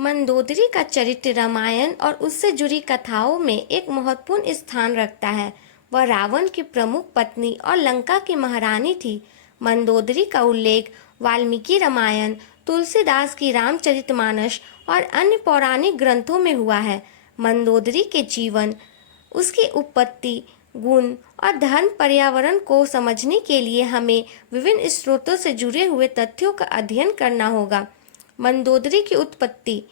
मंदोदरी का चरित्र रामायण और उससे जुड़ी कथाओं में एक महत्वपूर्ण स्थान रखता है। वह रावण की प्रमुख पत्नी और लंका की महारानी थी। मंदोदरी का उल्लेख वाल्मीकि रामायण, तुलसीदास की रामचरितमानस और अन्य पौराणिक ग्रंथों में हुआ है। मंदोदरी के जीवन, उसकी उत्पत्ति, गुण और धर्म पर्यावरण को समझने के लिए हमें विभिन्न स्रोतों से जुड़े हुए तथ्यों का अध्ययन करना होगा। मंदोदरी की उत्पत्ति।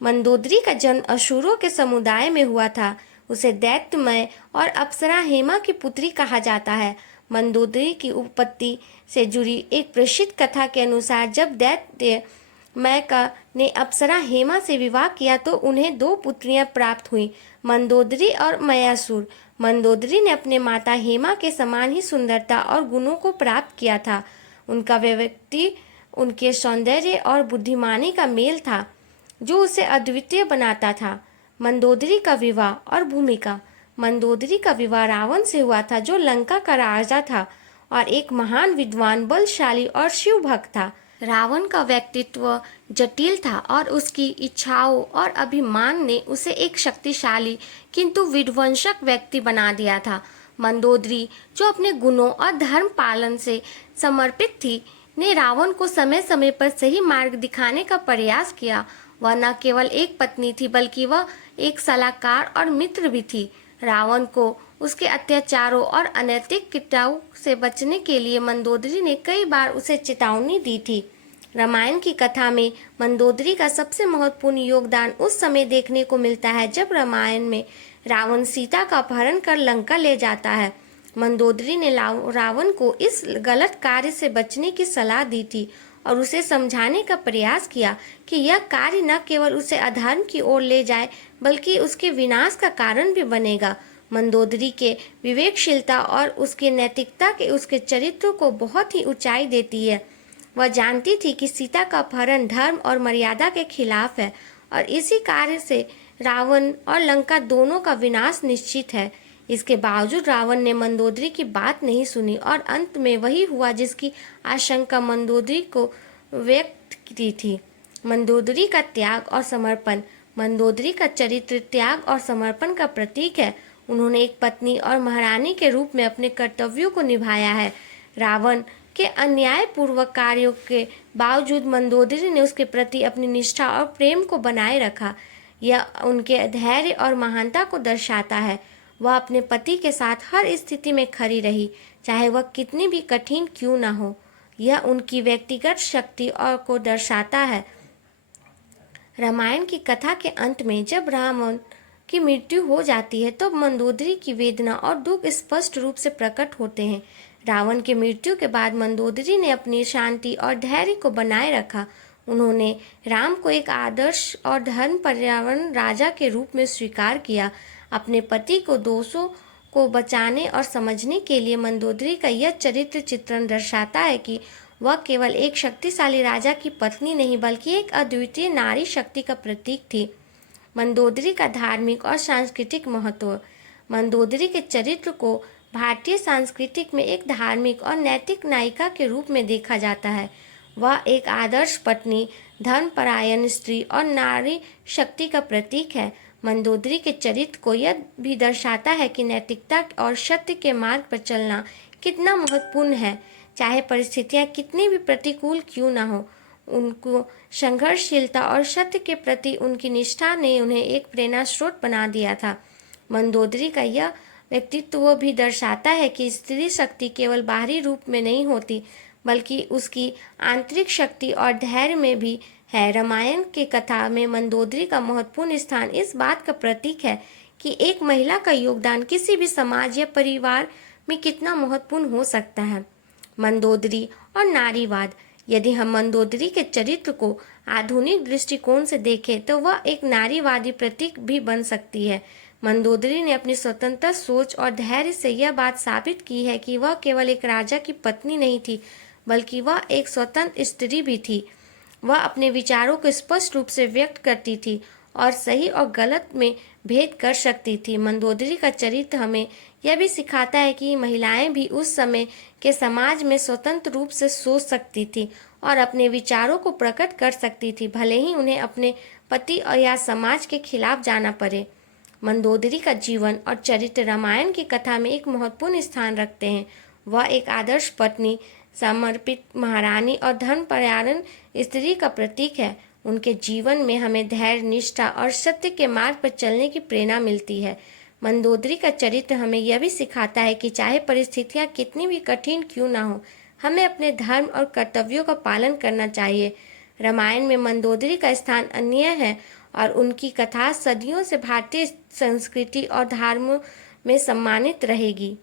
मंदोदरी का जन्म असुरों के समुदाय में हुआ था। उसे दैत्यमय और अप्सरा हेमा की पुत्री कहा जाता है। मंदोदरी की उत्पत्ति से जुड़ी एक प्रसिद्ध कथा के अनुसार जब दैत्यमय का ने अप्सरा हेमा से विवाह किया तो उन्हें दो पुत्रियां प्राप्त हुईं, मंदोदरी और मयासुर। मंदोदरी ने अपने माता हेमा के समान ही सुंदरता और गुणों को प्राप्त किया था। उनका व्यक्ति उनके सौंदर्य और बुद्धिमानी का मेल था जो उसे अद्वितीय बनाता था। मंदोदरी का विवाह और भूमिका। मंदोदरी का विवाह रावण से हुआ था जो लंका का राजा था और एक महान विद्वान, बलशाली और शिव भक्त था। रावण का व्यक्तित्व जटिल था और उसकी इच्छाओं और अभिमान ने उसे एक शक्तिशाली किंतु विध्वंसक व्यक्ति बना दिया था। मंदोदरी, जो अपने गुणों और धर्म पालन से समर्पित थी, ने रावण को समय समय पर सही मार्ग दिखाने का प्रयास किया। वह न केवल एक पत्नी थी बल्कि वह एक सलाहकार और मित्र भी थी। रावण को उसके अत्याचारों और अनैतिक क्रियाओं से बचने के लिए मंदोदरी ने कई बार उसे चेतावनी दी थी। रामायण की कथा में मंदोदरी का सबसे महत्वपूर्ण योगदान उस समय देखने को मिलता है जब रामायण में रावण सीता का अपहरण कर लंका ले जाता है। मंदोदरी ने रावण को इस गलत कार्य से बचने की सलाह दी थी और उसे समझाने का प्रयास किया कि यह कार्य न केवल उसे अधर्म की ओर ले जाए बल्कि उसके विनाश का कारण भी बनेगा। मंदोदरी के विवेकशीलता और उसके नैतिकता के उसके चरित्र को बहुत ही ऊंचाई देती है। वह जानती थी कि सीता का अपहरण धर्म और मर्यादा के खिलाफ है और इसी कार्य से रावण और लंका दोनों का विनाश निश्चित है। इसके बावजूद रावण ने मंदोदरी की बात नहीं सुनी और अंत में वही हुआ जिसकी आशंका मंदोदरी को व्यक्त की थी। मंदोदरी का त्याग और समर्पण। मंदोदरी का चरित्र त्याग और समर्पण का प्रतीक है। उन्होंने एक पत्नी और महारानी के रूप में अपने कर्तव्यों को निभाया है। रावण के अन्यायपूर्वक कार्यों के बावजूद मंदोदरी ने उसके प्रति अपनी निष्ठा और प्रेम को बनाए रखा। यह उनके धैर्य और महानता को दर्शाता है। वह अपने पति के साथ हर स्थिति में खड़ी रही, चाहे वह कितनी भी कठिन क्यों न हो। यह उनकी व्यक्तिगत शक्ति और को दर्शाता है। रामायण की कथा के अंत में जब रावण की मृत्यु हो जाती है तो मंदोदरी की वेदना और दुख स्पष्ट रूप से प्रकट होते हैं। रावण की मृत्यु के बाद मंदोदरी ने अपनी शांति और धैर्य को बनाए रखा। उन्होंने राम को एक आदर्श और धर्म पर्यावरण राजा के रूप में स्वीकार किया। अपने पति को दोषों को बचाने और समझने के लिए मंदोदरी का यह चरित्र चित्रण दर्शाता है कि वह केवल एक शक्तिशाली राजा की पत्नी नहीं बल्कि एक अद्वितीय नारी शक्ति का प्रतीक थी। मंदोदरी का धार्मिक और सांस्कृतिक महत्व। मंदोदरी के चरित्र को भारतीय सांस्कृतिक में एक धार्मिक और नैतिक नायिका के रूप में देखा जाता है। वह एक आदर्श पत्नी, धर्मपरायण स्त्री और नारी शक्ति का प्रतीक है। मंदोदरी के चरित्र को यह भी दर्शाता है कि नैतिकता और सत्य के मार्ग पर चलना कितना महत्वपूर्ण है, चाहे परिस्थितियां कितनी भी प्रतिकूल क्यों न हो। उनको संघर्षशीलता और सत्य के प्रति उनकी निष्ठा ने उन्हें एक प्रेरणा स्रोत बना दिया था। मंदोदरी का यह व्यक्तित्व भी दर्शाता है कि स्त्री शक्ति केवल बाहरी रूप में नहीं होती बल्कि उसकी आंतरिक शक्ति और धैर्य में भी है। रामायण की कथा में मंदोदरी का महत्वपूर्ण स्थान इस बात का प्रतीक है कि एक महिला का योगदान किसी भी समाज या परिवार में कितना महत्वपूर्ण हो सकता है। मंदोदरी और नारीवाद। यदि हम मंदोदरी के चरित्र को आधुनिक दृष्टिकोण से देखें तो वह एक नारीवादी प्रतीक भी बन सकती है। मंदोदरी ने अपनी स्वतंत्र सोच और धैर्य से यह बात साबित की है कि वह केवल एक राजा की पत्नी नहीं थी बल्कि वह एक स्वतंत्र स्त्री भी थी। वह अपने विचारों को स्पष्ट रूप से व्यक्त करती थी और सही और गलत में भेद कर सकती थी। मंदोदरी का चरित्र हमें यह भी सिखाता है कि महिलाएं भी उस समय के समाज में स्वतंत्र रूप से सोच सकती थी और अपने विचारों को प्रकट कर सकती थी, भले ही उन्हें अपने पति और या समाज के खिलाफ जाना पड़े। मंदोदरी का जीवन और चरित्र रामायण की कथा में एक महत्वपूर्ण स्थान रखते हैं। वह एक आदर्श पत्नी, समर्पित महारानी और धर्मपरायण स्त्री का प्रतीक है। उनके जीवन में हमें धैर्य, निष्ठा और सत्य के मार्ग पर चलने की प्रेरणा मिलती है। मंदोदरी का चरित्र हमें यह भी सिखाता है कि चाहे परिस्थितियाँ कितनी भी कठिन क्यों ना हो, हमें अपने धर्म और कर्तव्यों का पालन करना चाहिए। रामायण में मंदोदरी का स्थान अन्य है और उनकी कथा सदियों से भारतीय संस्कृति और धर्म में सम्मानित रहेगी।